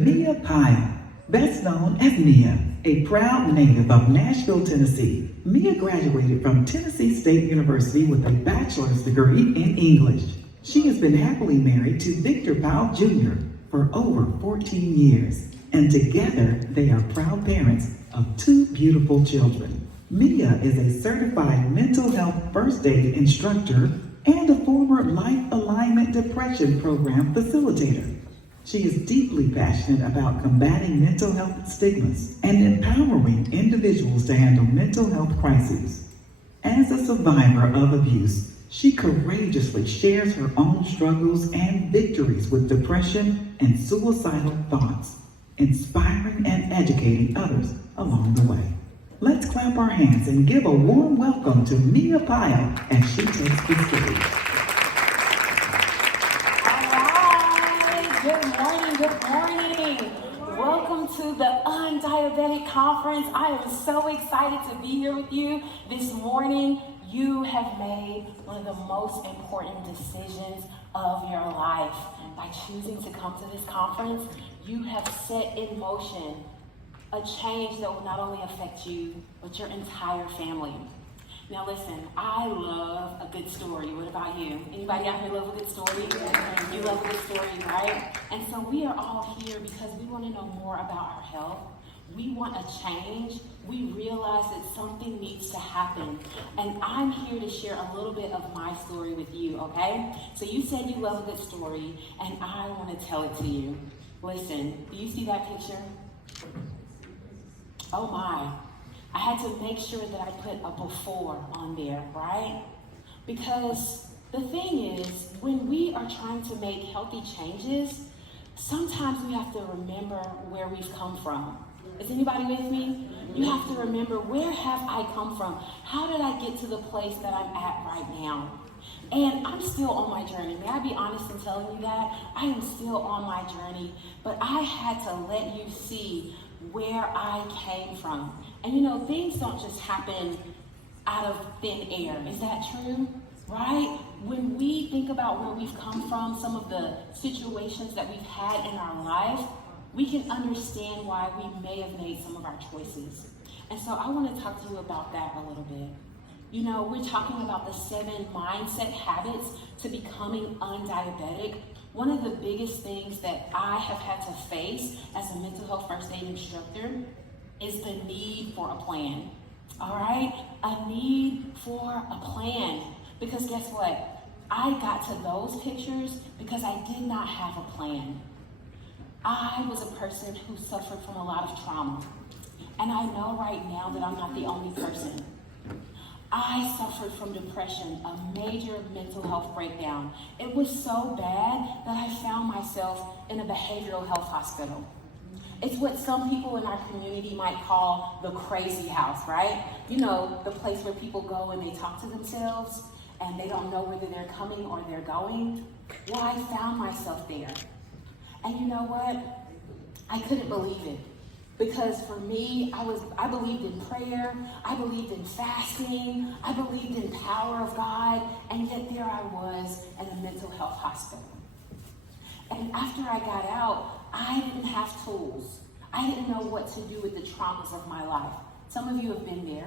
Mia Pyle, best known as Mia, a proud native of Nashville, Tennessee. Mia graduated from Tennessee State University with a bachelor's degree in English. She has been happily married to Victor Pyle Jr. for over 14 years, and together they are proud parents of two beautiful children. Mia is a certified mental health first aid instructor and a former Life Alignment Depression Program facilitator. She is deeply passionate about combating mental health stigmas and empowering individuals to handle mental health crises. As a survivor of abuse, she courageously shares her own struggles and victories with depression and suicidal thoughts, inspiring and educating others along the way. Let's clap our hands and give a warm welcome to Mia Pyle as she takes the stage. Good morning. Welcome to the Undiabetic Conference. I am so excited to be here with you this morning. You have made one of the most important decisions of your life. By choosing to come to this conference, you have set in motion a change that will not only affect you, but your entire family. Now listen, I love a good story. What about you? Anybody out here love a good story? You love a good story, right? And so we are all here because we want to know more about our health. We want a change. We realize that something needs to happen. And I'm here to share a little bit of my story with you, okay? So you said you love a good story, and I want to tell it to you. Listen, do you see that picture? Oh my. I had to make sure that I put a before on there, right? Because the thing is, when we are trying to make healthy changes, sometimes we have to remember where we've come from. Is anybody with me? You have to remember, where have I come from? How did I get to the place that I'm at right now? And I'm still on my journey. May I be honest in telling you that? I am still on my journey, but I had to let you see where I came from. And you know, things don't just happen out of thin air. Is that true? Right? When we think about where we've come from, some of the situations that we've had in our life, we can understand why we may have made some of our choices. And so I want to talk to you about that a little bit. You know, we're talking about the 7 mindset habits to becoming undiabetic. One of the biggest things that I have had to face as a mental health first aid instructor is the need for a plan. All right? A need for a plan. Because guess what? I got to those pictures because I did not have a plan. I was a person who suffered from a lot of trauma. And I know right now that I'm not the only person. I suffered from depression, a major mental health breakdown. It was so bad that I found myself in a behavioral health hospital. It's what some people in our community might call the crazy house, right? You know, the place where people go and they talk to themselves and they don't know whether they're coming or they're going. Well, I found myself there. And you know what? I couldn't believe it. Because for me, I believed in prayer, I believed in fasting, I believed in the power of God, and yet there I was in a mental health hospital. And after I got out, I didn't have tools. I didn't know what to do with the traumas of my life. Some of you have been there.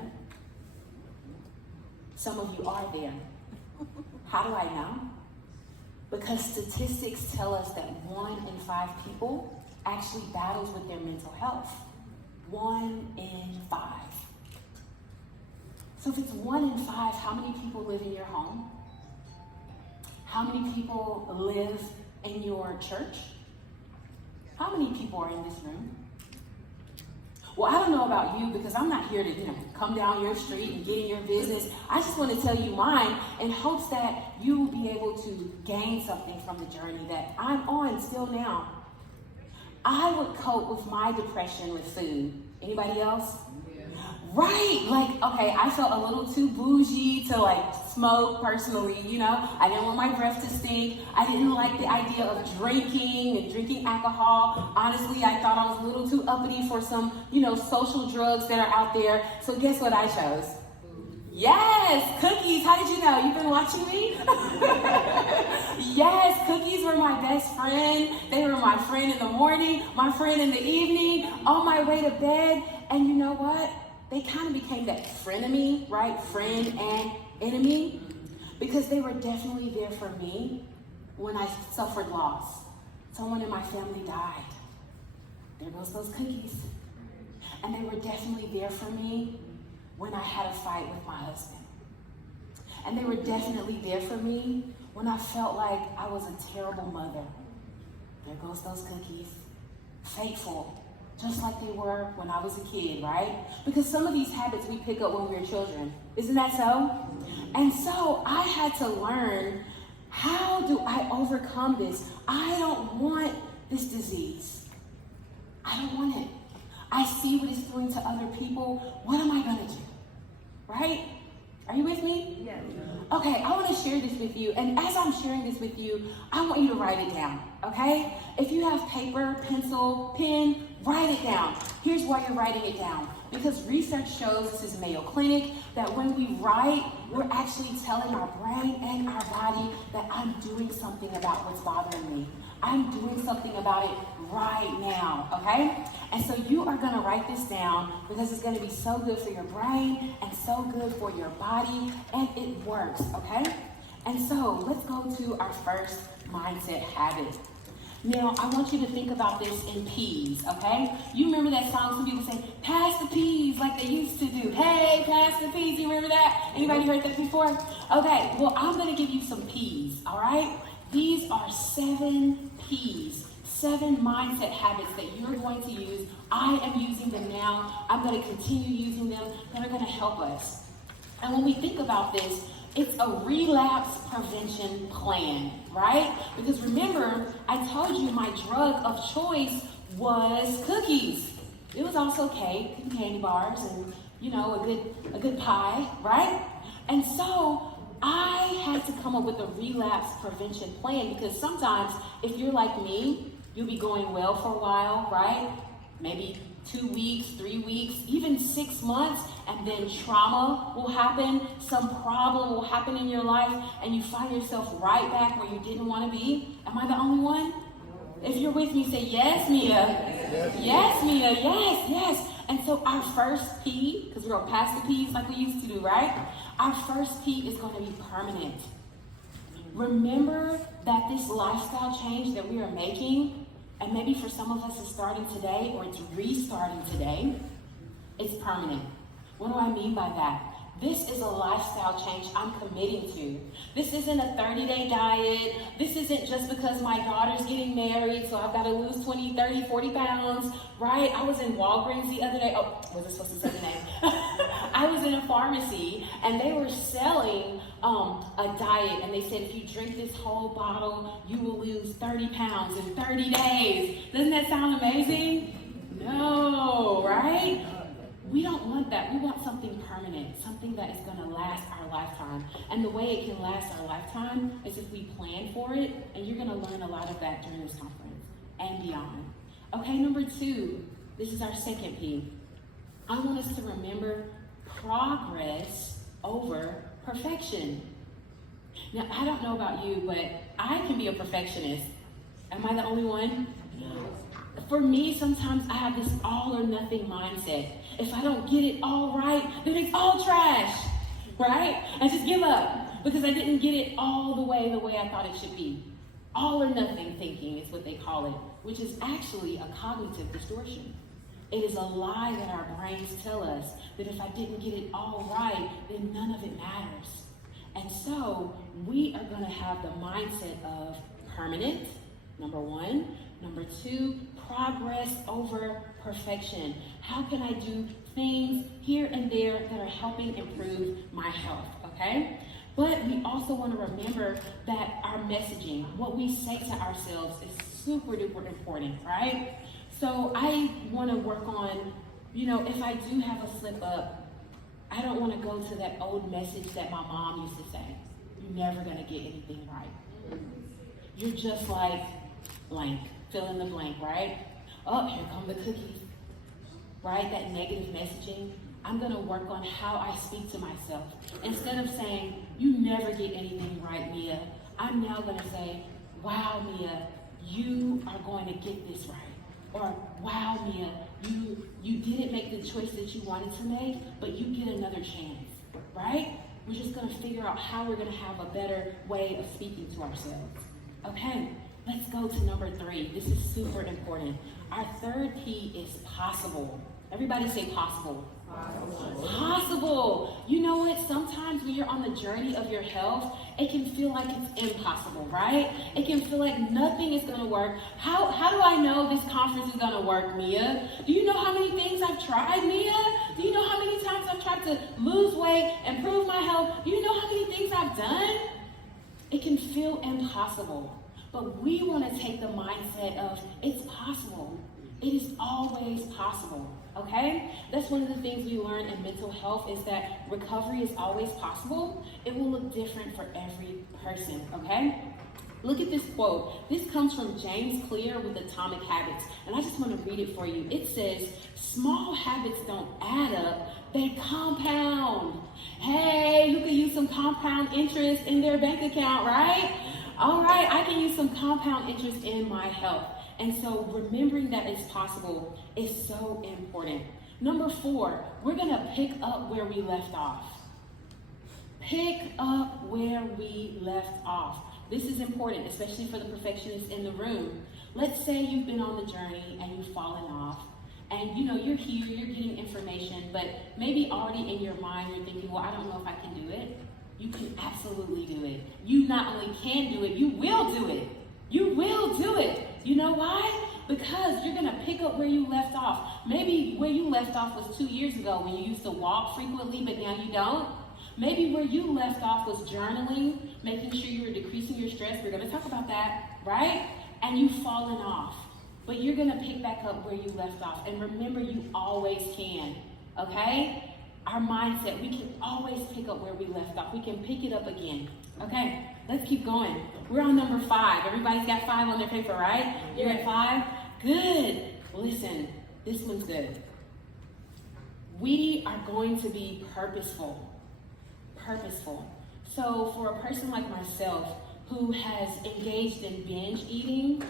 Some of you are there. How do I know? Because statistics tell us that 1 in 5 people actually battles with their mental health. 1 in 5. So if it's 1 in 5, how many people live in your home? How many people live in your church? How many people are in this room? Well, I don't know about you because I'm not here to, come down your street and get in your business. I just want to tell you mine in hopes that you will be able to gain something from the journey that I'm on still now. I would cope with my depression with food. Anybody else? Yeah. Right, okay, I felt a little too bougie to smoke personally, I didn't want my breath to stink. I didn't like the idea of drinking alcohol. Honestly, I thought I was a little too uppity for some, social drugs that are out there. So guess what I chose? Yes, cookies. How did you know? You've been watching me? Yes, cookies were my best friend. They were my friend in the morning, my friend in the evening, on my way to bed. And you know what? They kind of became that frenemy, right? Friend and enemy. Because they were definitely there for me when I suffered loss. Someone in my family died. There goes those cookies. And they were definitely there for me when I had a fight with my husband. And they were definitely there for me when I felt like I was a terrible mother. There goes those cookies. Faithful, just like they were when I was a kid, right? Because some of these habits we pick up when we were children. Isn't that so? And so I had to learn, how do I overcome this? I don't want this disease. I don't want it. I see what it's doing to other people. What am I going to do? Right? Are you with me? Yes. Okay, I want to share this with you. And as I'm sharing this with you, I want you to write it down. Okay? If you have paper, pencil, pen, write it down. Here's why you're writing it down. Because research shows, this is Mayo Clinic, that when we write, we're actually telling our brain and our body that I'm doing something about what's bothering me. I'm doing something about it right now, okay? And so you are gonna write this down because it's gonna be so good for your brain and so good for your body, and it works, okay? And so let's go to our first mindset habit. Now, I want you to think about this in P's, okay? You remember that song, some people say, pass the peas, like they used to do. Hey, pass the peas, you remember that? Anybody heard that before? Okay, well, I'm gonna give you some P's, all right? These are 7 P's, 7 mindset habits that you're going to use. I am using them now. I'm gonna continue using them that are gonna help us. And when we think about this, it's a relapse prevention plan, right? Because remember, I told you my drug of choice was cookies. It was also cake and candy bars and, you know, a good pie, right? And so I had to come up with a relapse prevention plan, because sometimes if you're like me, you'll be going well for a while, right? Maybe 2 weeks, 3 weeks, even 6 months, and then trauma will happen, some problem will happen in your life, and you find yourself right back where you didn't want to be. Am I the only one? If you're with me, say, yes, Mia. Yes, Mia, yes, yes. And so our first P, because we're going to pass the P's like we used to do, right? Our first P is going to be permanent. Remember that this lifestyle change that we are making, and maybe for some of us it's starting today or it's restarting today, it's permanent. What do I mean by that? This is a lifestyle change I'm committing to. This isn't a 30-day diet. This isn't just because my daughter's getting married, so I've got to lose 20, 30, 40 pounds, right? I was in Walgreens the other day. Oh, was I supposed to say the name? I was in a pharmacy, and they were selling a diet, and they said, if you drink this whole bottle, you will lose 30 pounds in 30 days. Doesn't that sound amazing? No, right? We don't want that. We want something permanent, something that is going to last our lifetime. And the way it can last our lifetime is if we plan for it, and you're going to learn a lot of that during this conference and beyond. Okay, number 2, this is our second P. I want us to remember progress over perfection. Now, I don't know about you, but I can be a perfectionist. Am I the only one? For me, sometimes I have this all or nothing mindset. If I don't get it all right, then it's all trash, right? I just give up because I didn't get it all the way I thought it should be. All or nothing thinking is what they call it, which is actually a cognitive distortion. It is a lie that our brains tell us that if I didn't get it all right, then none of it matters. And so we are going to have the mindset of permanent, number 1. Number 2, progress over perfection. How can I do things here and there that are helping improve my health, okay? But we also want to remember that our messaging, what we say to ourselves, is super duper important, right? So I want to work on, if I do have a slip up, I don't want to go to that old message that my mom used to say. You're never going to get anything right. You're just like blank. Fill in the blank, right? Oh, here come the cookies, right? That negative messaging. I'm going to work on how I speak to myself. Instead of saying, you never get anything right, Mia, I'm now going to say, wow, Mia, you are going to get this right. Or, wow, Mia, you didn't make the choice that you wanted to make, but you get another chance, right? We're just going to figure out how we're going to have a better way of speaking to ourselves. Okay, let's go to number 3. This is super important. Our third P is possible. Everybody say possible. Possible. You know what? Sometimes when you're on the journey of your health, it can feel like it's impossible, right? It can feel like nothing is going to work. How do I know this conference is going to work, Mia? Do you know how many things I've tried, Mia? Do you know how many times I've tried to lose weight, improve my health? Do you know how many things I've done? It can feel impossible. But we want to take the mindset of it's possible. It is always possible. Okay? That's one of the things we learn in mental health is that recovery is always possible. It will look different for every person. Okay? Look at this quote. This comes from James Clear with Atomic Habits. And I just want to read it for you. It says, small habits don't add up, they compound. Hey, who could use some compound interest in their bank account, right? All right, I can use some compound interest in my health. And so remembering that it's possible is so important. Number 4, we're going to pick up where we left off. Pick up where we left off. This is important, especially for the perfectionists in the room. Let's say you've been on the journey and you've fallen off. And you're here, you're getting information, but maybe already in your mind you're thinking, well, I don't know if I can do it. You can absolutely do it. You not only can do it, you will do it. You will do it. You know why? Because you're going to pick up where you left off. Maybe where you left off was 2 years ago when you used to walk frequently, but now you don't. Maybe where you left off was journaling, making sure you were decreasing your stress. We're going to talk about that, right? And you've fallen off. But you're going to pick back up where you left off. And remember, you always can, okay? Our mindset, we can always pick up where we left off. We can pick it up again. Okay, let's keep going. We're on number 5. Everybody's got 5 on their paper, right? You're at 5? Good. Listen, this one's good. We are going to be purposeful. Purposeful. So for a person like myself who has engaged in binge eating,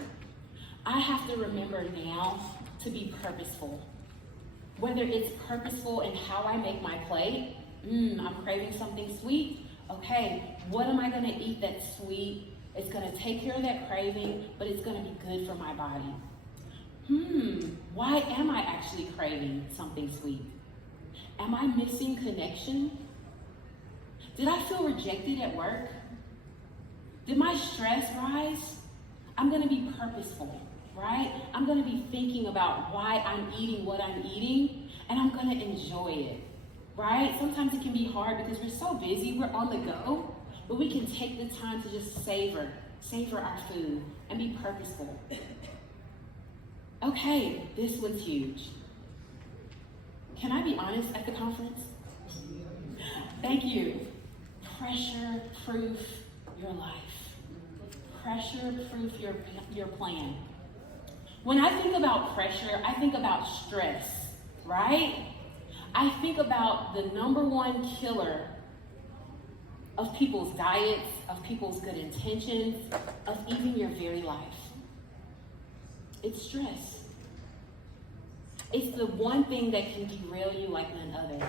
I have to remember now to be purposeful. Whether it's purposeful in how I make my plate, I'm craving something sweet. Okay, what am I going to eat that's sweet? It's going to take care of that craving, but it's going to be good for my body. Why am I actually craving something sweet? Am I missing connection? Did I feel rejected at work? Did my stress rise? I'm going to be purposeful, right? I'm going to be thinking about why I'm eating what I'm eating, and I'm going to enjoy it. Right? Sometimes it can be hard because we're so busy, we're on the go, but we can take the time to just savor our food and be purposeful. Okay, this one's huge. Can I be honest at the conference? Thank you. Pressure-proof your life. Pressure-proof your plan. When I think about pressure, I think about stress, right? I think about the number 1 killer of people's diets, of people's good intentions, of even your very life. It's stress. It's the one thing that can derail you like none other.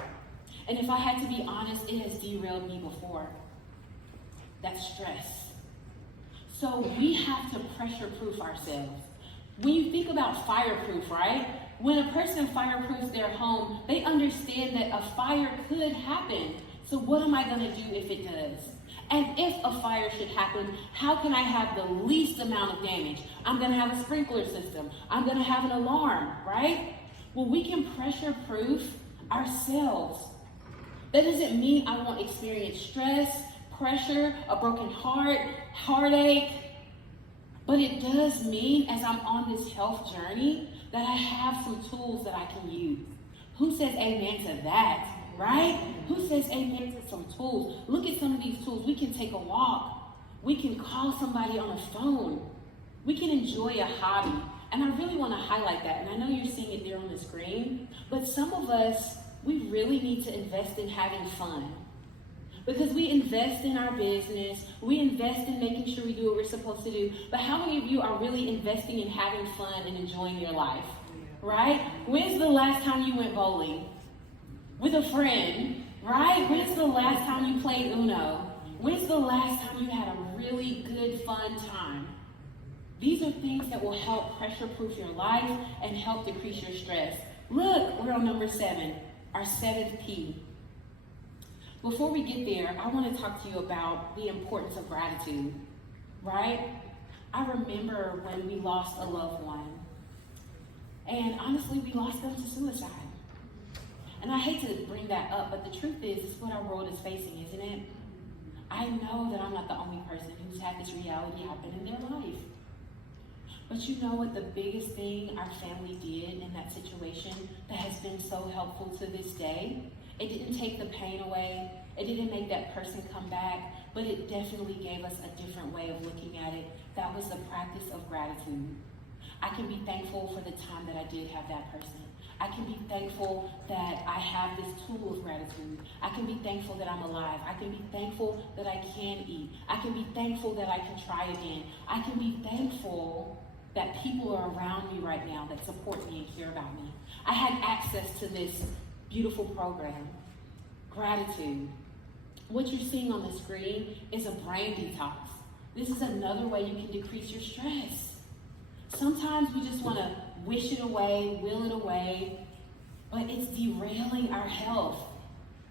And if I had to be honest, it has derailed me before. That's stress. So we have to pressure-proof ourselves. When you think about fireproof, right? When a person fireproofs their home, they understand that a fire could happen. So what am I going to do if it does? And if a fire should happen, how can I have the least amount of damage? I'm going to have a sprinkler system. I'm going to have an alarm, right? Well, we can pressure-proof ourselves. That doesn't mean I won't experience stress, pressure, a broken heart, heartache. But it does mean, as I'm on this health journey, that I have some tools that I can use. Who says amen to that, right? Who says amen to some tools? Look at some of these tools. We can take a walk. We can call somebody on a phone. We can enjoy a hobby. And I really want to highlight that. And I know you're seeing it there on the screen. But some of us, we really need to invest in having fun. Because we invest in our business, we invest in making sure we do what we're supposed to do, but how many of you are really investing in having fun and enjoying your life, right? When's the last time you went bowling? With a friend, right? When's the last time you played Uno? When's the last time you had a really good, fun time? These are things that will help pressure-proof your life and help decrease your stress. Look, we're on number 7, our 7th P. Before we get there, I want to talk to you about the importance of gratitude, right? I remember when we lost a loved one, and honestly, we lost them to suicide. And I hate to bring that up, but the truth is, it's what our world is facing, isn't it? I know that I'm not the only person who's had this reality happen in their life. But you know what the biggest thing our family did in that situation that has been so helpful to this day? It didn't take the pain away. It didn't make that person come back, but it definitely gave us a different way of looking at it. That was the practice of gratitude. I can be thankful for the time that I did have that person. I can be thankful that I have this tool of gratitude. I can be thankful that I'm alive. I can be thankful that I can eat. I can be thankful that I can try again. I can be thankful that people are around me right now that support me and care about me. I had access to this beautiful program, gratitude. What you're seeing on the screen is a brain detox. This is another way you can decrease your stress. Sometimes we just want to wish it away, will it away, but it's derailing our health.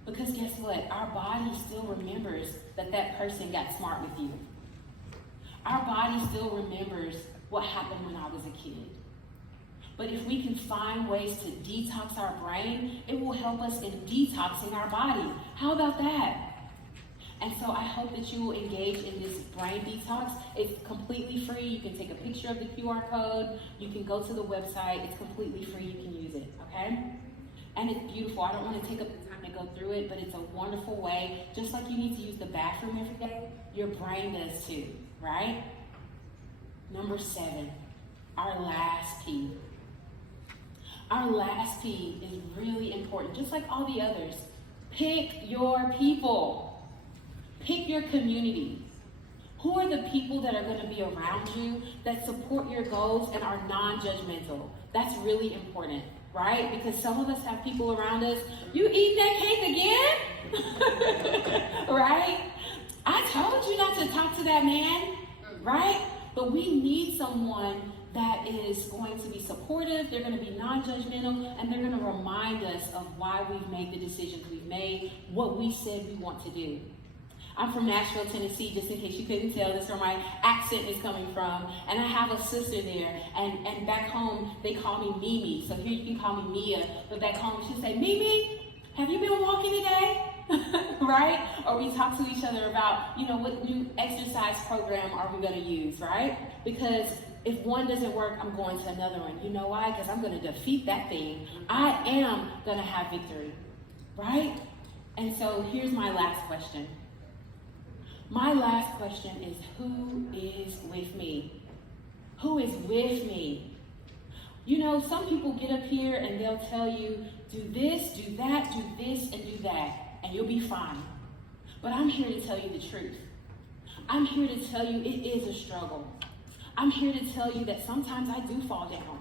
Because guess what? Our body still remembers that that person got smart with you. Our body still remembers what happened when I was a kid. But if we can find ways to detox our brain, it will help us in detoxing our body. How about that? And so I hope that you will engage in this brain detox. It's completely free. You can take a picture of the QR code. You can go to the website. It's completely free. You can use it, okay? And it's beautiful. I don't want to take up the time to go through it, but it's a wonderful way. Just like you need to use the bathroom every day, your brain does too, right? Number 7, our last P. Our last P is really important, just like all the others. Pick your people. Pick your community. Who are the people that are going to be around you that support your goals and are non-judgmental? That's really important, right? Because some of us have people around us, you eat that cake again? Right? I told you not to talk to that man, right? But we need someone that is going to be supportive, they're going to be non-judgmental, and they're going to remind us of why we've made the decisions we've made, what we said we want to do. I'm from Nashville, Tennessee, just in case you couldn't tell. That's where my accent is coming from. And I have a sister there. And back home, they call me Mimi. So here you can call me Mia. But back home, she'll say, Mimi, have you been walking today? Right? Or we talk to each other about, what new exercise program are we going to use, right? Because if one doesn't work, I'm going to another one. You know why? Because I'm going to defeat that thing. I am going to have victory, right? And so here's my last question. My last question is, who is with me? Who is with me? Some people get up here and they'll tell you, do this, do that, do this, and do that, and you'll be fine. But I'm here to tell you the truth. I'm here to tell you it is a struggle. I'm here to tell you that sometimes I do fall down.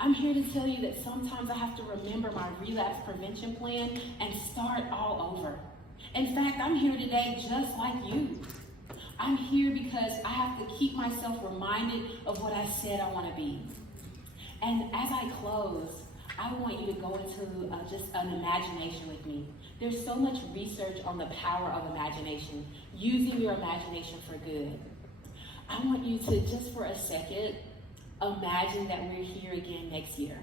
I'm here to tell you that sometimes I have to remember my relapse prevention plan and start all over. In fact, I'm here today just like you. I'm here because I have to keep myself reminded of what I said I want to be. And as I close, I want you to go into just an imagination with me. There's so much research on the power of imagination, using your imagination for good. I want you to, just for a second, imagine that we're here again next year.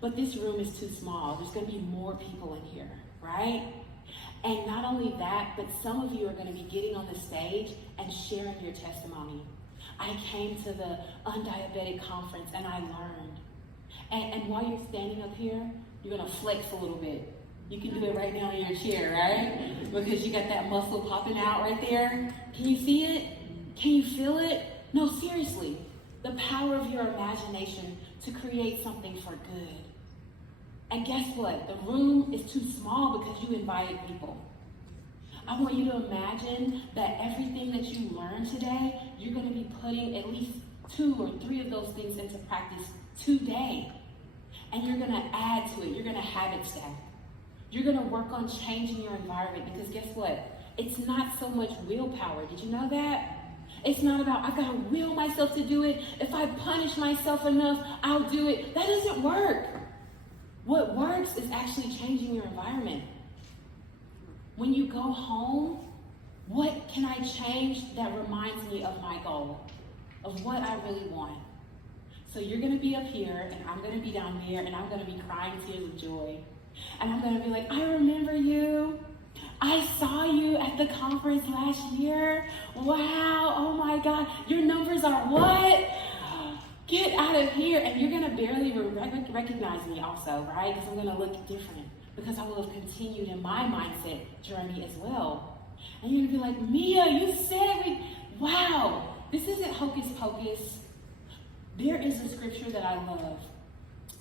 But this room is too small. There's going to be more people in here, right? And not only that, but some of you are going to be getting on the stage and sharing your testimony. I came to the Undiabetic Conference and I learned. And while you're standing up here, you're going to flex a little bit. You can do it right now in your chair, right? Because you got that muscle popping out right there. Can you see it? Can you feel it? No, seriously. The power of your imagination to create something for good. And guess what? The room is too small because you invited people. I want you to imagine that everything that you learned today, you're going to be putting at least 2 or 3 of those things into practice today. And you're going to add to it. You're going to habit stack. You're going to work on changing your environment because guess what? It's not so much willpower. Did you know that? It's not about, I've got to will myself to do it. If I punish myself enough, I'll do it. That doesn't work. What works is actually changing your environment. When you go home, what can I change that reminds me of my goal, of what I really want? So you're going to be up here, and I'm going to be down there, and I'm going to be crying tears of joy. And I'm going to be like, I remember you. I saw you at the conference last year. Wow, oh my God, your numbers are what? Get out of here. And you're going to barely recognize me also, right? Because I'm going to look different. Because I will have continued in my mindset journey as well. And you're going to be like, Mia, you said we, wow. This isn't hocus pocus. There is a scripture that I love.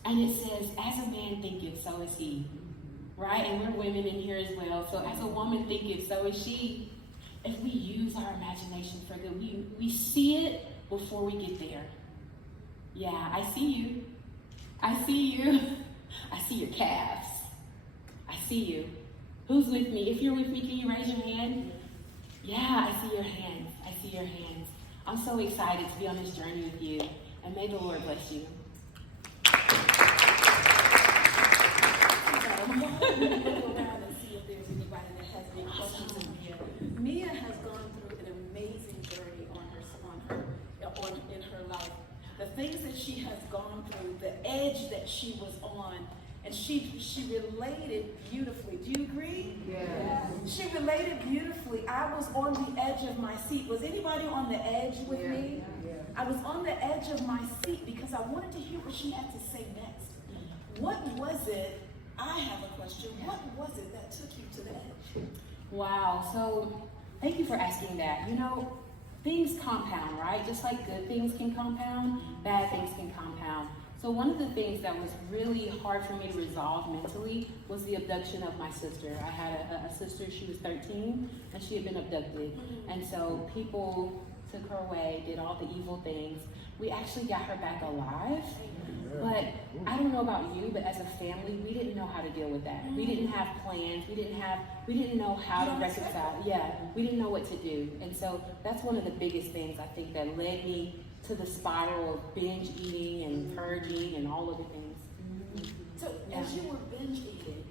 And it says, as a man thinketh, so is he. Right? And we're women in here as well. So as a woman thinketh, so is she. If we use our imagination for good, we see it before we get there. Yeah, I see you. I see you. I see your calves. I see you. Who's with me? If you're with me, can you raise your hand? Yeah, I see your hands. I see your hands. I'm so excited to be on this journey with you. And may the Lord bless you. I'm going to look around and see if there's anybody that has any questions of Mia. Mia has gone through an amazing journey in her life. The things that she has gone through, the edge that she was on, and she related beautifully. Do you agree? Yeah. She related beautifully. I was on the edge of my seat. Was anybody on the edge with me? Yeah. I was on the edge of my seat because I wanted to hear what she had to say next. What was it? I have a question. What was it that took you to the edge? Wow. So thank you for asking that. You know, things compound, right? Just like good things can compound, bad things can compound. So one of the things that was really hard for me to resolve mentally was the abduction of my sister. I had a sister, she was 13, and she had been abducted. And so people took her away, did all the evil things. We actually got her back alive. But I don't know about you, but as a family, we didn't know how to deal with that. We didn't have plans. We didn't know how to reconcile. Yeah, we didn't know what to do. And so that's one of the biggest things I think that led me to the spiral of binge eating and purging and all of the things. So as you were binge eating,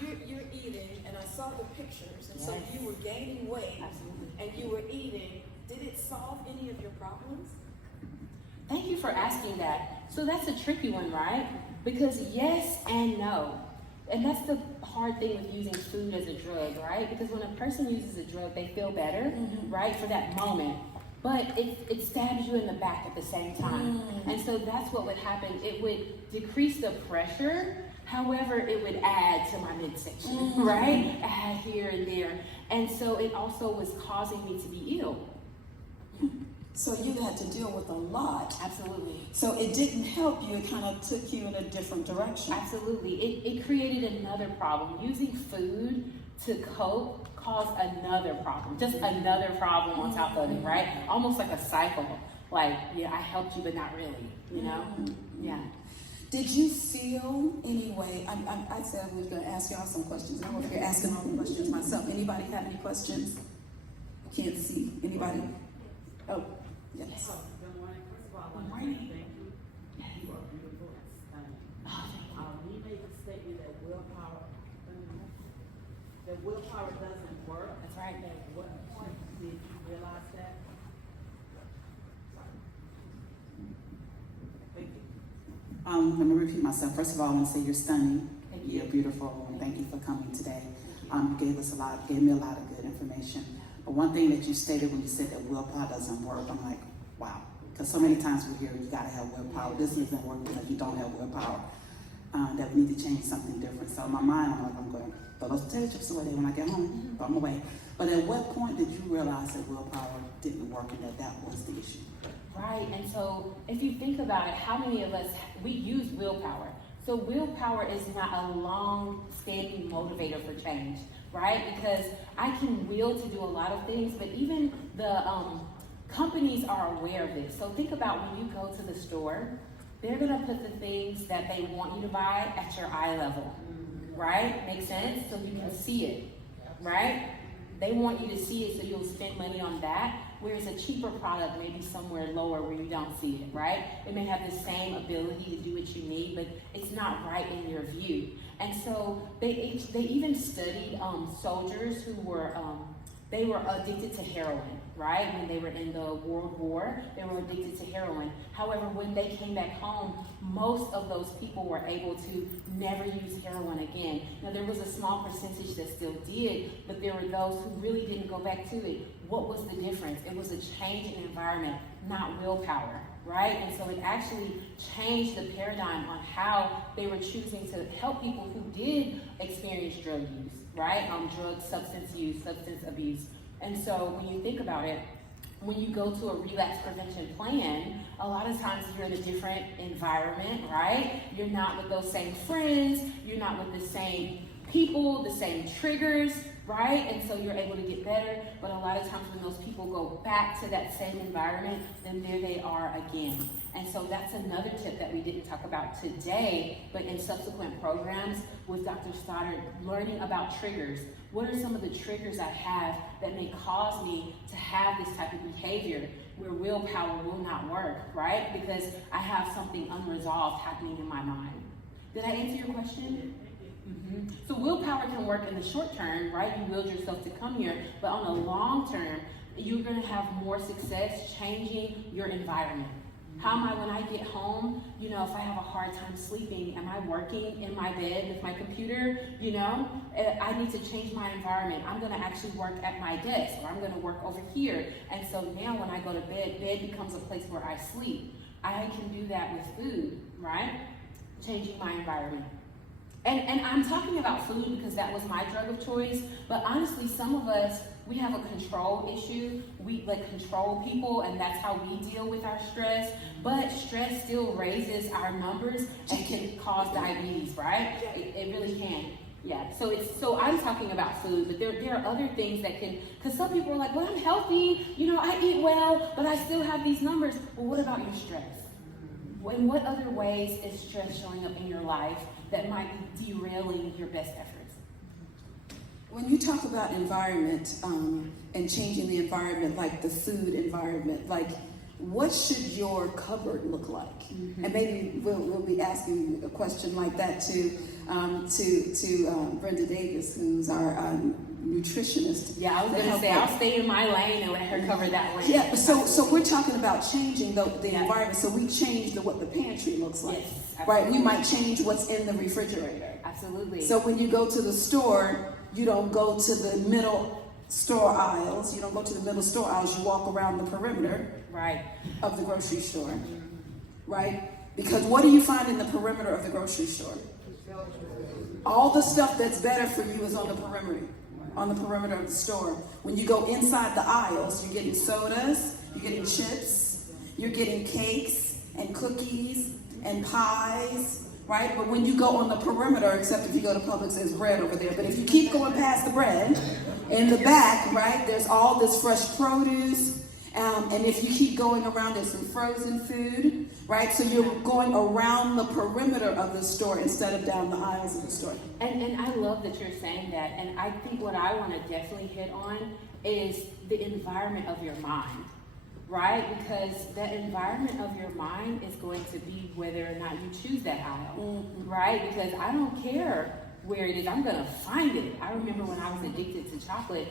you're eating, and I saw the pictures, and so you were gaining weight. Absolutely. And you were eating. Did it solve any of your problems? Thank you for asking that. So that's a tricky one, right? Because yes and no. And that's the hard thing with using food as a drug, right? Because when a person uses a drug, they feel better, right, for that moment. But it stabs you in the back at the same time. And so that's what would happen. It would decrease the pressure. However, it would add to my midsection, right? Add here and there. And so it also was causing me to be ill. So you had to deal with a lot. Absolutely. So it didn't help you, it kind of took you in a different direction. Absolutely. It created another problem. Using food to cope caused another problem. Just another problem on top of it, right? Almost like a cycle. Like, yeah, I helped you, but not really, you know? Yeah. Did you feel anyway, I said I was going to ask y'all some questions. I'm over here asking all the questions myself. Anybody have any questions? Can't see. Anybody? Oh, yes. Good morning. First of all, I Good want to morning. say thank you. You are beautiful and stunning. Oh, thank you. You made the statement that willpower doesn't work. That's right. At what point did you realize that? Thank you. Let me repeat myself. First of all, I want to say you're stunning. Thank you. You're beautiful, and thank you for coming today. You gave me a lot of good information. But one thing that you stated when you said that willpower doesn't work, I'm like, wow. Because so many times we hear you gotta have willpower. This doesn't work because you don't have willpower. That we need to change something different. So in my mind, I'm like, I'm going to throw those potato chips away when I get home, throw them away. But at what point did you realize that willpower didn't work and that was the issue? Right, and so if you think about it, how many of us, we use willpower. So willpower is not a long-standing motivator for change, right? Because I can will to do a lot of things, but even the companies are aware of this. So think about when you go to the store, they're gonna put the things that they want you to buy at your eye level, right? Makes sense? So you can see it, right? They want you to see it so you'll spend money on that, whereas a cheaper product may be somewhere lower where you don't see it, right? It may have the same ability to do what you need, but it's not right in your view. And so they even studied soldiers who were, they were addicted to heroin, right? When they were in the World War, they were addicted to heroin. However, when they came back home, most of those people were able to never use heroin again. Now, there was a small percentage that still did, but there were those who really didn't go back to it. What was the difference? It was a change in environment, not willpower, right? And so it actually changed the paradigm on how they were choosing to help people who did experience drug use, right? Drug substance use, substance abuse. And so when you think about it, when you go to a relapse prevention plan, a lot of times you're in a different environment, right? You're not with those same friends, you're not with the same people, the same triggers, right? And so you're able to get better, but a lot of times when those people go back to that same environment, then there they are again. And so that's another tip that we didn't talk about today, but in subsequent programs with Dr. Stoddard, learning about triggers. What are some of the triggers I have that may cause me to have this type of behavior where willpower will not work, right? Because I have something unresolved happening in my mind. Did I answer your question? Mm-hmm. So willpower can work in the short term, right? You willed yourself to come here, but on the long term, you're going to have more success changing your environment. How am I when I get home? You know, if I have a hard time sleeping, am I working in my bed with my computer? You know, I need to change my environment. I'm going to actually work at my desk, or I'm going to work over here. And so now when I go to bed, bed becomes a place where I sleep. I can do that with food, right? Changing my environment. And I'm talking about food because that was my drug of choice, but honestly, some of us, we have a control issue. We control people, and that's how we deal with our stress. But stress still raises our numbers and can cause diabetes, right? It really can. Yeah, so I'm talking about food, but there are other things that can, because some people are like, well, I'm healthy, you know, I eat well, but I still have these numbers. Well, what about your stress? In what other ways is stress showing up in your life that might be derailing your best efforts? When you talk about environment and changing the environment, like the food environment, like what should your cupboard look like? Mm-hmm. And maybe we'll be asking a question like that to Brenda Davis, who's our nutritionist. Yeah, I was going to say, I'll stay in my lane and let her cover that lane. Yeah, so we're talking about changing the environment. So we change what the pantry looks like. Yes, right? We might change what's in the refrigerator. Absolutely. So when you go to the store, you don't go to the middle store aisles. You don't go to the middle store aisles. You walk around the perimeter of the grocery store, right? Because what do you find in the perimeter of the grocery store? All the stuff that's better for you is on the perimeter of the store. When you go inside the aisles, you're getting sodas, you're getting chips, you're getting cakes and cookies and pies, right? But when you go on the perimeter, except if you go to Publix, there's bread over there. But if you keep going past the bread, in the back, right, there's all this fresh produce. And if you keep going around, there's some frozen food, right? So you're going around the perimeter of the store instead of down the aisles of the store. And I love that you're saying that. And I think what I want to definitely hit on is the environment of your mind, right? Because the environment of your mind is going to be whether or not you choose that aisle, right? Because I don't care where it is, I'm going to find it. I remember when I was addicted to chocolate,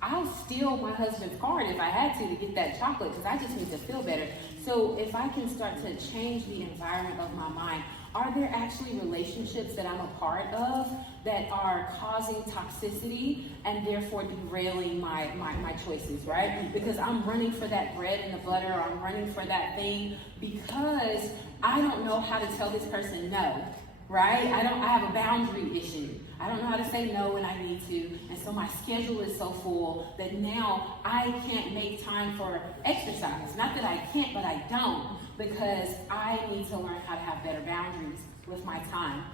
I'll steal my husband's card if I had to get that chocolate because I just need to feel better. So if I can start to change the environment of my mind, are there actually relationships that I'm a part of that are causing toxicity and therefore derailing my choices, right? Because I'm running for that bread and the butter, or I'm running for that thing because I don't know how to tell this person no, right? I have a boundary issue. I don't know how to say no when I need to, and so my schedule is so full that now I can't make time for exercise. Not that I can't, but I don't, because I need to learn how to have better boundaries with my time.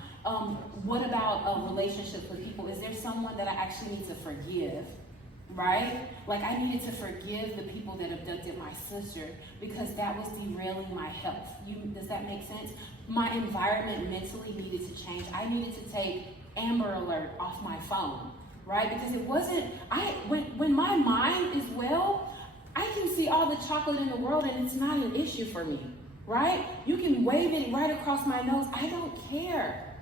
What about relationships with people? Is there someone that I actually need to forgive? Right? Like I needed to forgive the people that abducted my sister because that was derailing my health. Does that make sense? My environment mentally needed to change. I needed to take Amber Alert off my phone, right? Because it wasn't, when my mind is well, I can see all the chocolate in the world and it's not an issue for me, right? You can wave it right across my nose. I don't care.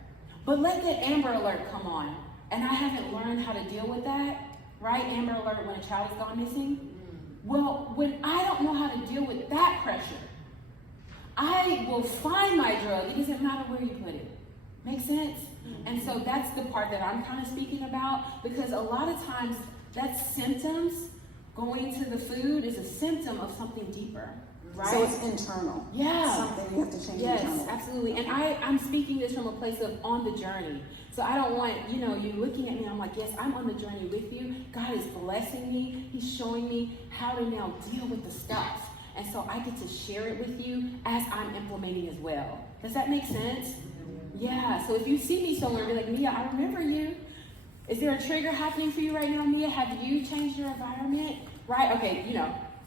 But let that Amber Alert come on and I haven't learned how to deal with that. Right? Amber Alert when a child has gone missing. Well, when I don't know how to deal with that pressure, I will find my drug. It doesn't matter where you put it. Make sense? And so that's the part that I'm kind of speaking about because a lot of times that symptoms going to the food is a symptom of something deeper. Right? So it's internal. Yeah. Something you have to change Yes, internally. absolutely. And I'm speaking this from a place of on the journey. So I don't want, you looking at me, I'm like, yes, I'm on the journey with you. God is blessing me. He's showing me how to now deal with the stuff. And so I get to share it with you as I'm implementing as well. Does that make sense? Yeah. So if you see me somewhere, be like, Mia, I remember you. Is there a trigger happening for you right now, Mia? Have you changed your environment? Right? Okay,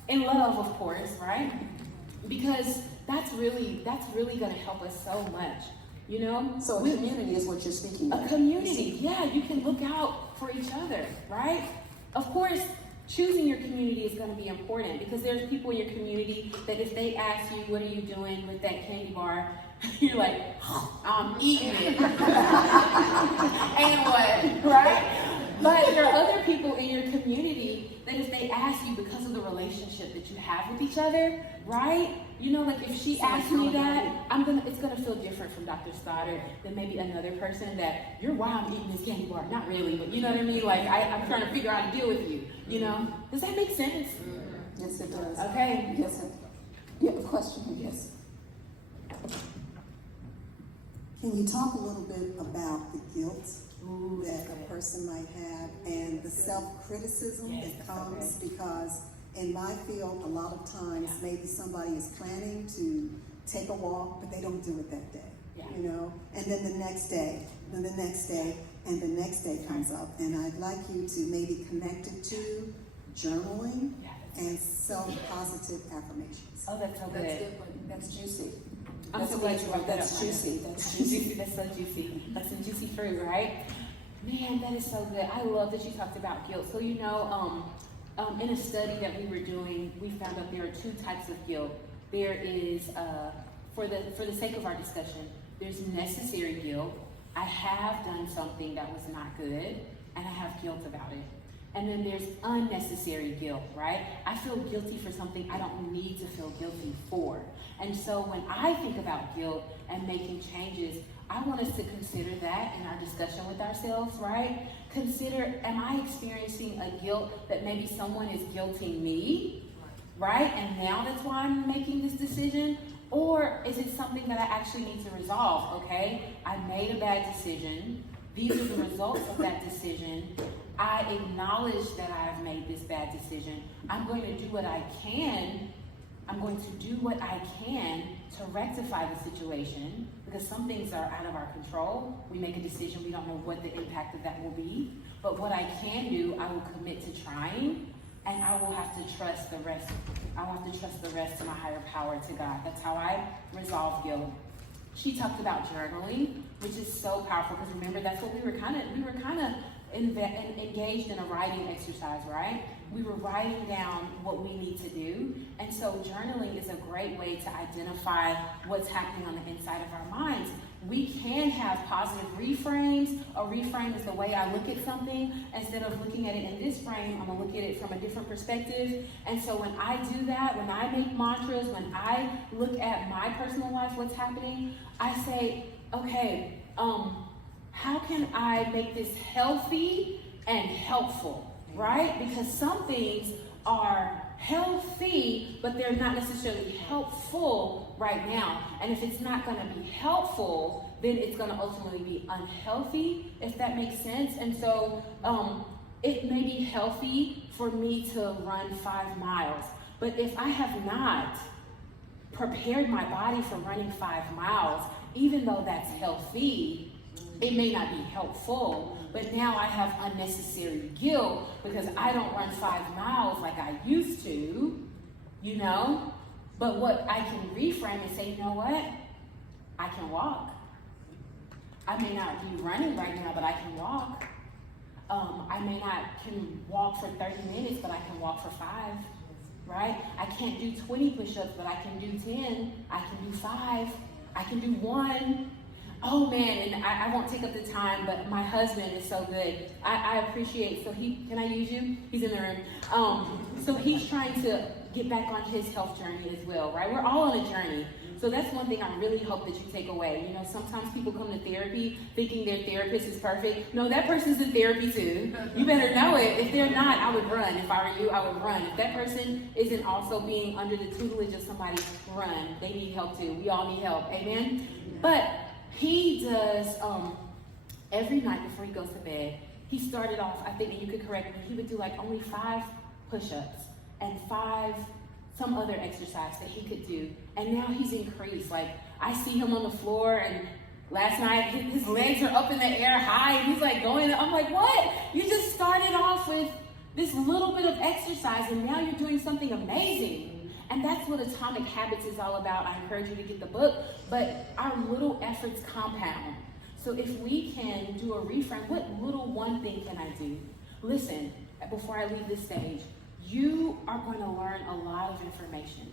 in love, of course, right? Because that's really going to help us so much. So a community is what you're speaking of. A community, yeah, you can look out for each other, right? Of course, choosing your community is going to be important because there's people in your community that if they ask you, what are you doing with that candy bar? You're like, I'm eating it. And what, right? But there are other people in your community that if they ask you because of the relationship that you have with each other, right? Like if she asks me that, it's gonna feel different from Dr. Stoddard than maybe another person that you're why I'm eating this candy bar. Not really, but you know what I mean? Like I'm trying to figure out how to deal with you. Does that make sense? Yes, it does. Okay. Yes, you have a question? Yes. Can you talk a little bit about the guilt that a person might have and the self-criticism that comes because in my field, a lot of times maybe somebody is planning to take a walk, but they don't do it that day, and then the next day, then the next day, and the next day comes up. And I'd like you to maybe connect it to journaling and self-positive affirmations. Oh, that's so good. That's good. That's juicy. I'm so glad you brought that up. That's juicy. That's Juicy. juicy. That's so juicy. That's some juicy fruit, right? Man, that is so good. I love that you talked about guilt. So in a study that we were doing, we found out there are two types of guilt. There is, for the sake of our discussion, there's necessary guilt. I have done something that was not good, and I have guilt about it. And then there's unnecessary guilt, right? I feel guilty for something I don't need to feel guilty for. And so when I think about guilt and making changes, I want us to consider that in our discussion with ourselves, right? Consider, am I experiencing a guilt that maybe someone is guilting me, right? And now that's why I'm making this decision? Or is it something that I actually need to resolve, okay? I made a bad decision. These are the results of that decision. I acknowledge that I've made this bad decision. I'm going to do what I can. I'm going to do what I can to rectify the situation because some things are out of our control. We make a decision, we don't know what the impact of that will be. But what I can do, I will commit to trying, and I will have to trust the rest. I will have to trust the rest to my higher power, to God. That's how I resolve guilt. She talked about journaling, which is so powerful because remember that's what we were kind of engaged in a writing exercise, right? We were writing down what we need to do. And so journaling is a great way to identify what's happening on the inside of our minds. We can have positive reframes. A reframe is the way I look at something. Instead of looking at it in this frame, I'm gonna look at it from a different perspective. And so when I do that, when I make mantras, when I look at my personal life, what's happening, I say, okay, how can I make this healthy and helpful, right? Because some things are healthy, but they're not necessarily helpful right now. And if it's not going to be helpful, then it's going to ultimately be unhealthy, if that makes sense. And so it may be healthy for me to run 5 miles, but if I have not prepared my body for running 5 miles, even though that's healthy, it may not be helpful, but now I have unnecessary guilt because I don't run 5 miles like I used to, you know? But what I can reframe and say, you know what? I can walk. I may not be running right now, but I can walk. I may not can walk for 30 minutes, but I can walk for 5, right? I can't do 20 push-ups, but I can do 10. I can do 5. I can do 1. Oh man, and I won't take up the time, but my husband is so good. I appreciate, can I use you? He's in the room. So he's trying to get back on his health journey as well, right? We're all on a journey. So that's one thing I really hope that you take away. You know, sometimes people come to therapy thinking their therapist is perfect. No, that person's in therapy too. You better know it. If they're not, I would run. If I were you, I would run. If that person isn't also being under the tutelage of somebody, run. They need help too. We all need help. Amen? But he does, every night before he goes to bed, he started off, I think that you could correct me, he would do like only 5 push-ups and 5 some other exercise that he could do. And now he's increased. Like, I see him on the floor, and last night his legs are up in the air high, and he's like going, I'm like, what? You just started off with this little bit of exercise, and now you're doing something amazing. And that's what Atomic Habits is all about. I encourage you to get the book, but our little efforts compound. So if we can do a reframe, what little one thing can I do? Listen, before I leave this stage, you are going to learn a lot of information.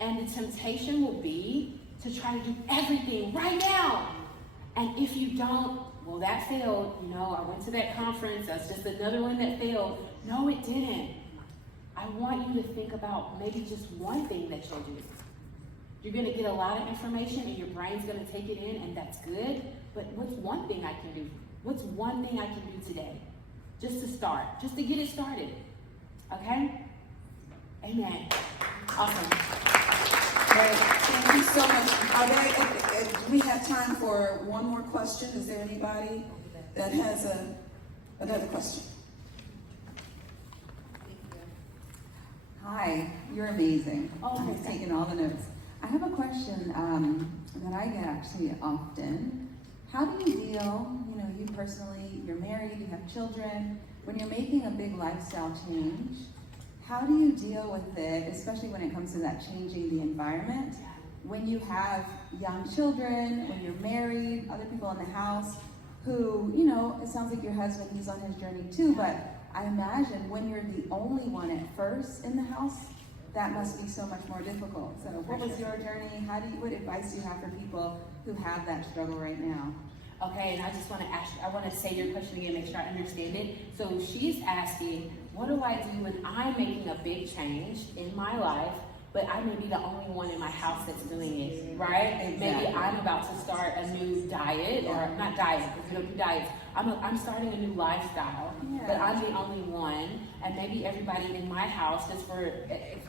And the temptation will be to try to do everything right now. And if you don't, well, that failed. You know, I went to that conference. That's just another one that failed. No, it didn't. I want you to think about maybe just one thing that you'll do. You're going to get a lot of information and your brain's going to take it in, and that's good. But what's one thing I can do? What's one thing I can do today? Just to start, just to get it started. Okay? Amen. Awesome. Great. Thank you so much. Do we have time for one more question? Is there anybody that has another question? Hi, you're amazing. Oh, I'm just taking all the notes. I have a question that I get actually often. How do you deal, you personally, you're married, you have children, when you're making a big lifestyle change, how do you deal with it, especially when it comes to that changing the environment? When you have young children, when you're married, other people in the house who, it sounds like your husband, he's on his journey too, but I imagine when you're the only one at first in the house, that must be so much more difficult. So what was your journey? What advice do you have for people who have that struggle right now? Okay, and I just want to ask, I want to say your question again, make sure I understand it. So she's asking, what do I do when I'm making a big change in my life, but I may be the only one in my house that's doing it, right? Exactly. Maybe I'm about to start a new diet, or not diet, because we don't do diets. I'm starting a new lifestyle, but I'm the only one, and maybe everybody in my house just for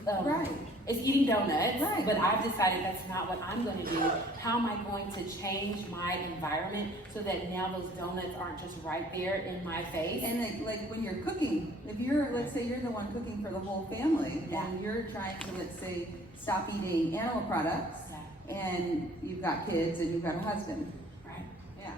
Right. is eating donuts, Right. but I've decided that's not what I'm going to do. How am I going to change my environment so that now those donuts aren't just right there in my face? And like when you're cooking, let's say you're the one cooking for the whole family, and you're trying to, let's say, stop eating animal products, and you've got kids and you've got a husband. Right. Yeah.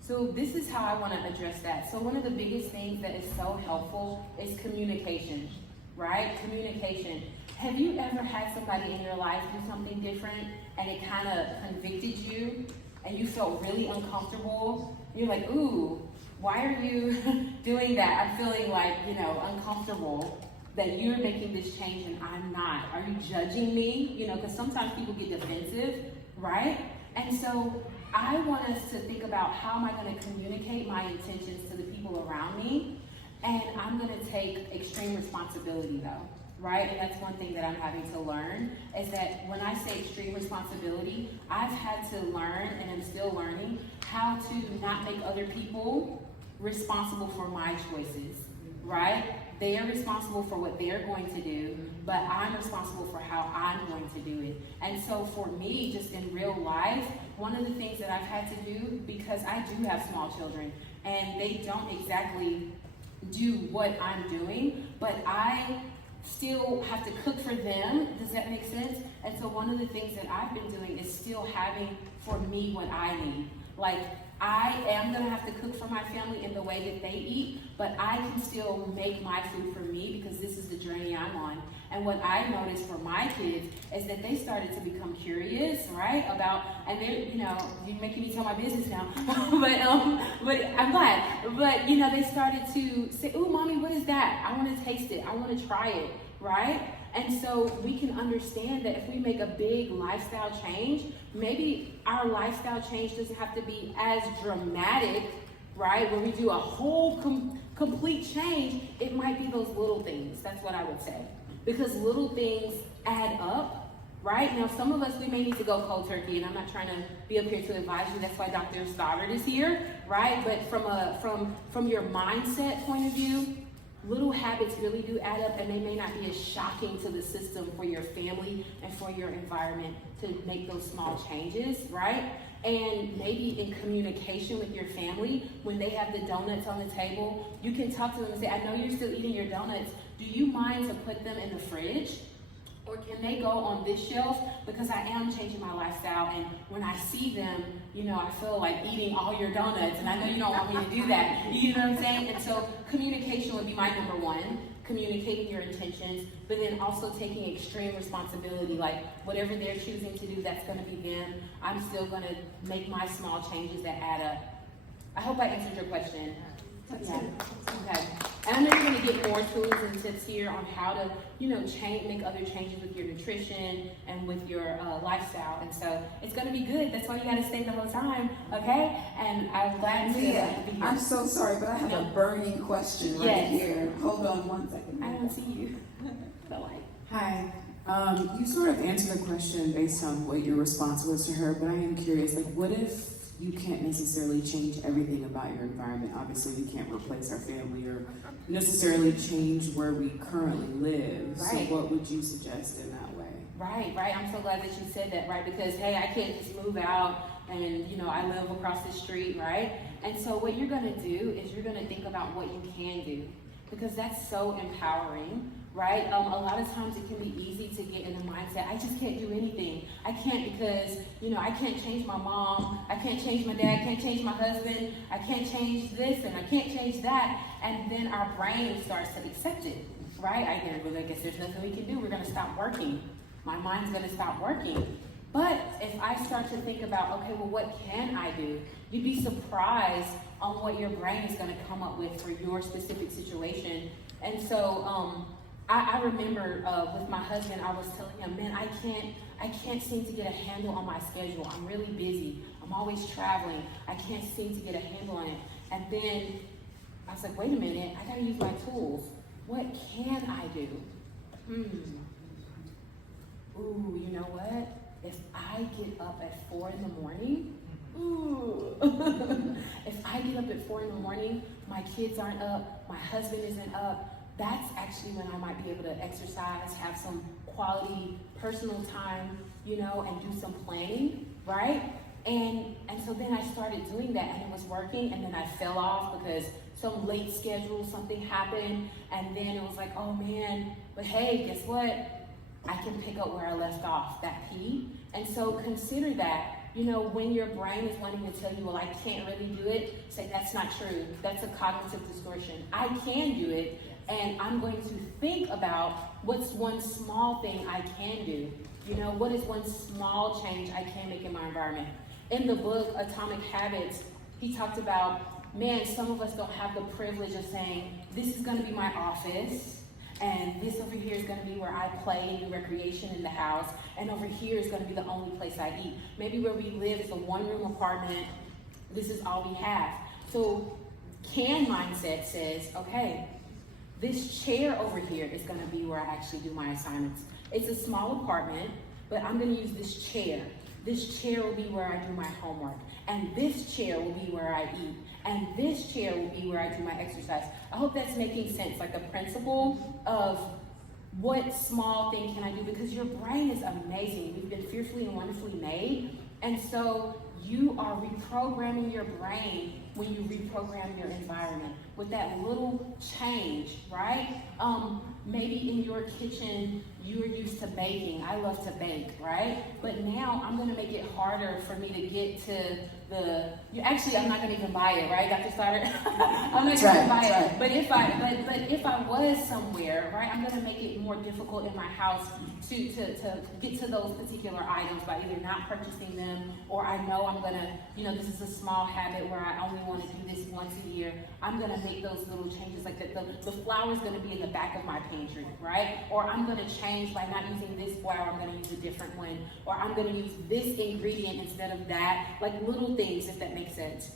So this is how I want to address that. So one of the biggest things that is so helpful is communication, right? Communication. Have you ever had somebody in your life do something different and it kind of convicted you and you felt really uncomfortable? You're like, ooh, why are you doing that? I'm feeling like, uncomfortable that you're making this change and I'm not. Are you judging me? Because sometimes people get defensive, right? And so I want us to think about how am I going to communicate my intentions to the people around me, and I'm going to take extreme responsibility though, right? And that's one thing that I'm having to learn, is that when I say extreme responsibility, I've had to learn, and I'm still learning, how to not make other people responsible for my choices, right? They are responsible for what they're going to do, but I'm responsible for how I'm going to do it. And so for me, just in real life, one of the things that I've had to do, because I do have small children, and they don't exactly do what I'm doing, but I still have to cook for them. Does that make sense? And so one of the things that I've been doing is still having for me what I need. Like, I am gonna have to cook for my family in the way that they eat, but I can still make my food for me because this is the journey I'm on. And what I noticed for my kids is that they started to become curious, right? About, and they're, you're making me tell my business now, but I'm glad. But, they started to say, "Ooh, mommy, what is that? I want to taste it. I want to try it," right? And so we can understand that if we make a big lifestyle change, maybe our lifestyle change doesn't have to be as dramatic, right? Where we do a whole complete change. It might be those little things. That's what I would say. Because little things add up, right? Now, some of us, we may need to go cold turkey, and I'm not trying to be up here to advise you. That's why Dr. Stoddard is here, right? But from your mindset point of view, little habits really do add up, and they may not be as shocking to the system for your family and for your environment to make those small changes, right? And maybe in communication with your family, when they have the donuts on the table, you can talk to them and say, "I know you're still eating your donuts. Do you mind to put them in the fridge? Or can they go on this shelf? Because I am changing my lifestyle, and when I see them, I feel like eating all your donuts, and I know you don't want me to do that." You know what I'm saying? And so communication would be my number one. Communicating your intentions, but then also taking extreme responsibility. Like, whatever they're choosing to do, that's going to be them. I'm still going to make my small changes that add up. I hope I answered your question. Yeah. Okay. And I know you're going to get more tools and tips here on how to, make other changes with your nutrition and with your lifestyle. And so it's going to be good. That's why you got to stay the whole time, okay? And I'm glad to be here. I'm so sorry, but I have a burning question right here. Hold on one second. I don't see you. The light. Hi. You sort of answered the question based on what your response was to her, but I am curious, what if you can't necessarily change everything about your environment? Obviously, we can't replace our family or necessarily change where we currently live. Right. So what would you suggest in that way? Right. I'm so glad that you said that, right? Because, hey, I can't just move out and, I live across the street, right? And so what you're going to do is you're going to think about what you can do, because that's so empowering, right? A lot of times it can be easy to get in the mindset, I just can't do anything. I can't because, I can't change my mom, I can't change my dad, I can't change my husband, I can't change this and I can't change that. And then our brain starts to accept it, right? I guess there's nothing we can do. We're going to stop working. My mind's going to stop working. But if I start to think about, okay, well, what can I do? You'd be surprised on what your brain is going to come up with for your specific situation. And so, I remember with my husband, I was telling him, man, I can't seem to get a handle on my schedule. I'm really busy. I'm always traveling. I can't seem to get a handle on it. And then I was like, wait a minute, I gotta use my tools. What can I do? Ooh, you know what? If I get up at 4 in the morning, if I get up at 4 in the morning, my kids aren't up, my husband isn't up, that's actually when I might be able to exercise, have some quality personal time, and do some planning, right? And so then I started doing that, and it was working, and then I fell off because some late schedule, something happened, and then it was like, oh man, but hey, guess what? I can pick up where I left off, that P. And so consider that, when your brain is wanting to tell you, well, I can't really do it, say that's not true. That's a cognitive distortion. I can do it, and I'm going to think about what's one small thing I can do. What is one small change I can make in my environment? In the book, Atomic Habits, he talked about, man, some of us don't have the privilege of saying, this is going to be my office, and this over here is going to be where I play and do recreation in the house, and over here is going to be the only place I eat. Maybe where we live is a one-room apartment. This is all we have. So can mindset says, okay, this chair over here is going to be where I actually do my assignments. It's a small apartment, but I'm going to use this chair. This chair will be where I do my homework, and this chair will be where I eat, and this chair will be where I do my exercise. I hope that's making sense, like the principle of what small thing can I do, because your brain is amazing. We've been fearfully and wonderfully made, and so you are reprogramming your brain when you reprogram your environment with that little change, right? Maybe in your kitchen, you're used to baking. I love to bake, right? But now I'm gonna make it harder for me to get to I'm not gonna even buy it, right, Dr. Stoddard? I'm not gonna buy it. But if I was somewhere, right, I'm gonna make it more difficult in my house to get to those particular items by either not purchasing them, or I know I'm gonna, this is a small habit where I only wanna do this once a year. I'm gonna make those little changes, like the flour's gonna be in the back of my pantry, right? Or I'm gonna change by not using this flour, I'm gonna use a different one. Or I'm gonna use this ingredient instead of that, like little things, if that makes sense.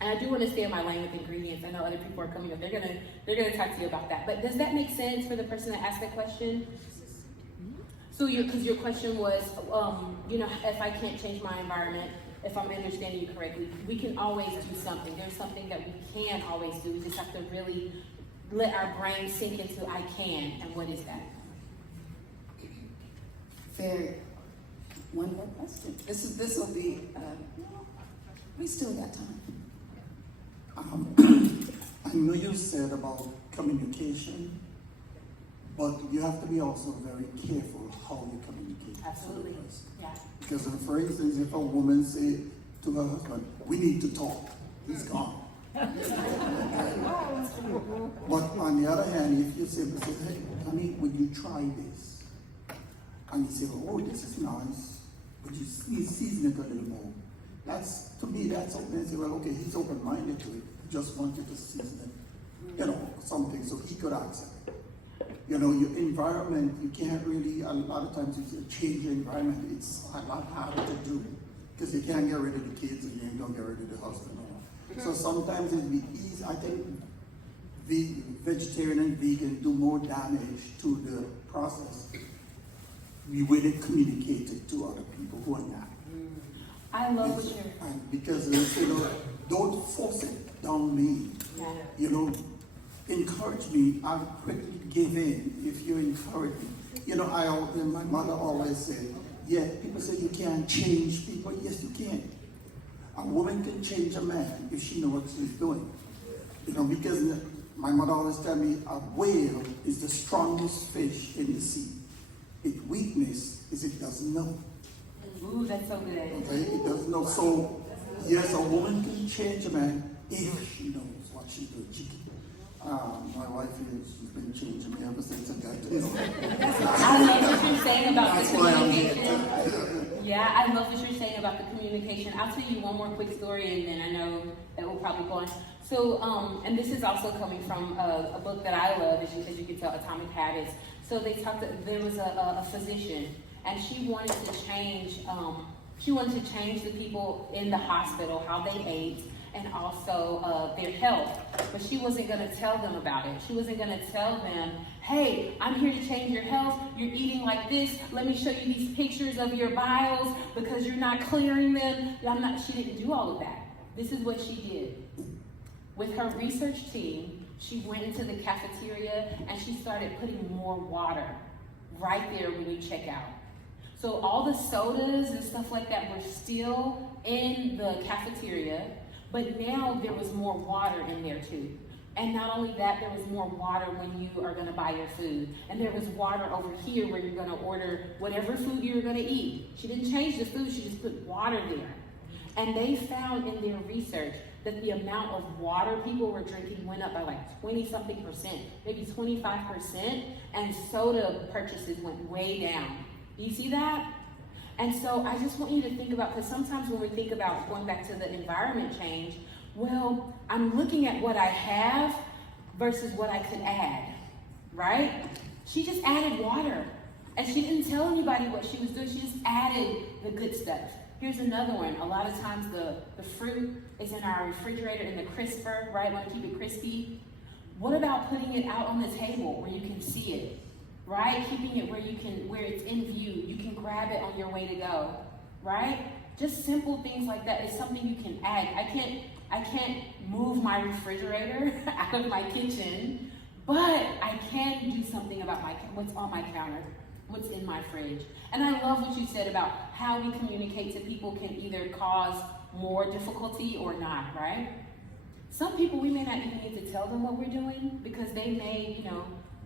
And I do want to stay in my lane with ingredients. I know other people are coming up. They're gonna talk to you about that. But does that make sense for the person that asked that question? So because your question was, if I can't change my environment, if I'm understanding you correctly, we can always do something. There's something that we can always do. We just have to really let our brain sink into I can, and what is that? Very. One more question. This will be. We still got time. I know you said about communication, but you have to be also very careful how you communicate. Absolutely. Yeah. Because, for instance, if a woman say to her husband, "We need to talk," he's gone. But on the other hand, if you simply say, "Hey, honey, would you try this?" And you say, "Oh, this is nice," but you season it a little more. That's, to me, that's open and say, well, okay, he's open-minded to it. He just wanted to season it, something so he could accept it. Your environment, you can't really, a lot of times if you change your environment, it's a lot harder to do because you can't get rid of the kids and you ain't gonna get rid of the husband. So sometimes it'd be easy. I think the vegetarian and vegan do more damage to the process. We really communicate it to other people who are not. I love what you're. Because don't force it down me. Yeah. Encourage me. I'll quickly give in if you encourage me. My mother always said, yeah, people say you can't change people. Yes, you can. A woman can change a man if she knows what she's doing. Because my mother always tell me a whale is the strongest fish in the sea. Its weakness is it doesn't know. Ooh, that's so good. Okay, it doesn't know. So, yes, a woman can change a man if she knows what she's doing. My wife she's been changing me ever since I got to know. I love what you're saying about That's the why I'm communication. here. Yeah, I love what you're saying about the communication. I'll tell you one more quick story, and then I know that we'll probably go on. So, and this is also coming from a book that I love, as you can tell, Atomic Habits. So there was a physician, and she wanted to change the people in the hospital, how they ate, and also their health. But she wasn't going to tell them about it. She wasn't going to tell them, hey, I'm here to change your health. You're eating like this. Let me show you these pictures of your biles because you're not clearing them. She didn't do all of that. This is what she did. With her research team, she went into the cafeteria and she started putting more water right there when you check out. So all the sodas and stuff like that were still in the cafeteria, but now there was more water in there too. And not only that, there was more water when you are gonna buy your food. And there was water over here where you're gonna order whatever food you're gonna eat. She didn't change the food, she just put water there. And they found in their research that the amount of water people were drinking went up by like 20-something%, maybe 25%, and soda purchases went way down. You see that? And so I just want you to think about, because sometimes when we think about going back to the environment change, well, I'm looking at what I have versus what I could add, right? She just added water, and she didn't tell anybody what she was doing. She just added the good stuff. Here's another one. A lot of times the fruit is in our refrigerator in the crisper, right? Want to keep it crispy. What about putting it out on the table where you can see it, right? Keeping it where it's in view. You can grab it on your way to go, right? Just simple things like that is something you can add. I can't move my refrigerator out of my kitchen, but I can do something about what's on my counter. what's in my fridge. And I love what you said about how we communicate to people can either cause more difficulty or not, right? Some people, we may not even need to tell them what we're doing because they may,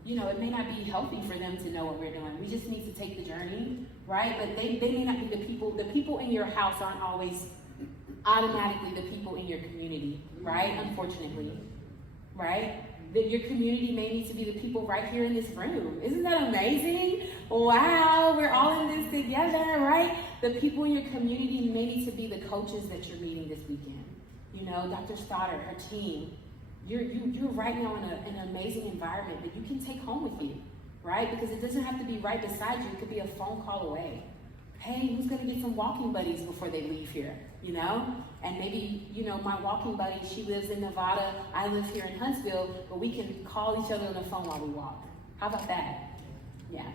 it may not be healthy for them to know what we're doing. We just need to take the journey, right? But they may not be the people in your house aren't always automatically the people in your community, right? Unfortunately, right? That your community may need to be the people right here in this room. Isn't that amazing? Wow, we're all in this together, right? The people in your community may need to be the coaches that you're meeting this weekend. Dr. Stoddard, her team, you're right now in an amazing environment that you can take home with you, right? Because it doesn't have to be right beside you. It could be a phone call away. Hey, who's gonna get some walking buddies before they leave here, And maybe, my walking buddy, she lives in Nevada, I live here in Huntsville, but we can call each other on the phone while we walk. How about that? Yeah.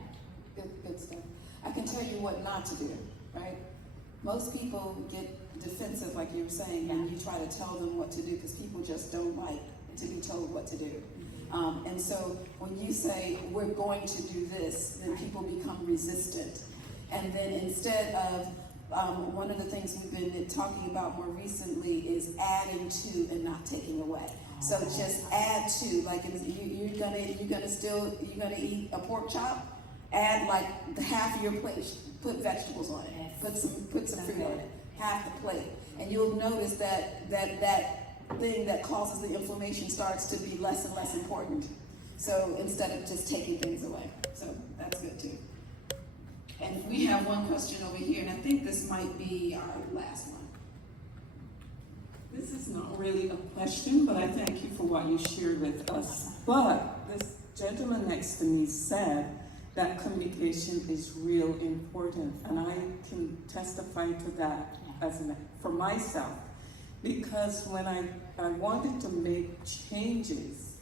Good stuff. I can tell you what not to do, right? Most people get defensive, like you were saying, when you try to tell them what to do, because people just don't like to be told what to do. And so when you say, we're going to do this, then people become resistant. And then instead of, one of the things we've been talking about more recently is adding to and not taking away. So just add to, like you're gonna eat a pork chop, add like the half of your plate, put vegetables on it, put some fruit on it, half the plate, and you'll notice that thing that causes the inflammation starts to be less and less important. So instead of just taking things away, so that's good too. And we have one question over here, and I think this might be our last one. This is not really a question, but I thank you for what you shared with us. But this gentleman next to me said that communication is real important, and I can testify to that for myself. Because when I wanted to make changes,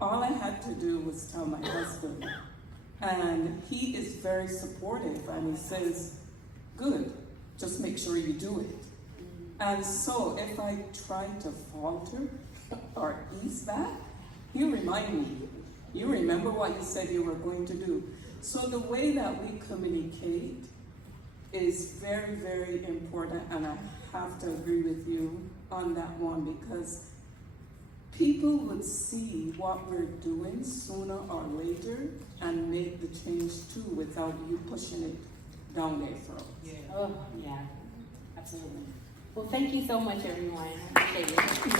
all I had to do was tell my husband. And he is very supportive, and he says, good, just make sure you do it. And so if I try to falter or ease back, he'll remind me, you remember what you said you were going to do. So the way that we communicate is very, very important, and I have to agree with you on that one, because people would see what we're doing sooner or later and make the change too without you pushing it down their throat. Oh, yeah, absolutely. Well, thank you so much, everyone. I appreciate it.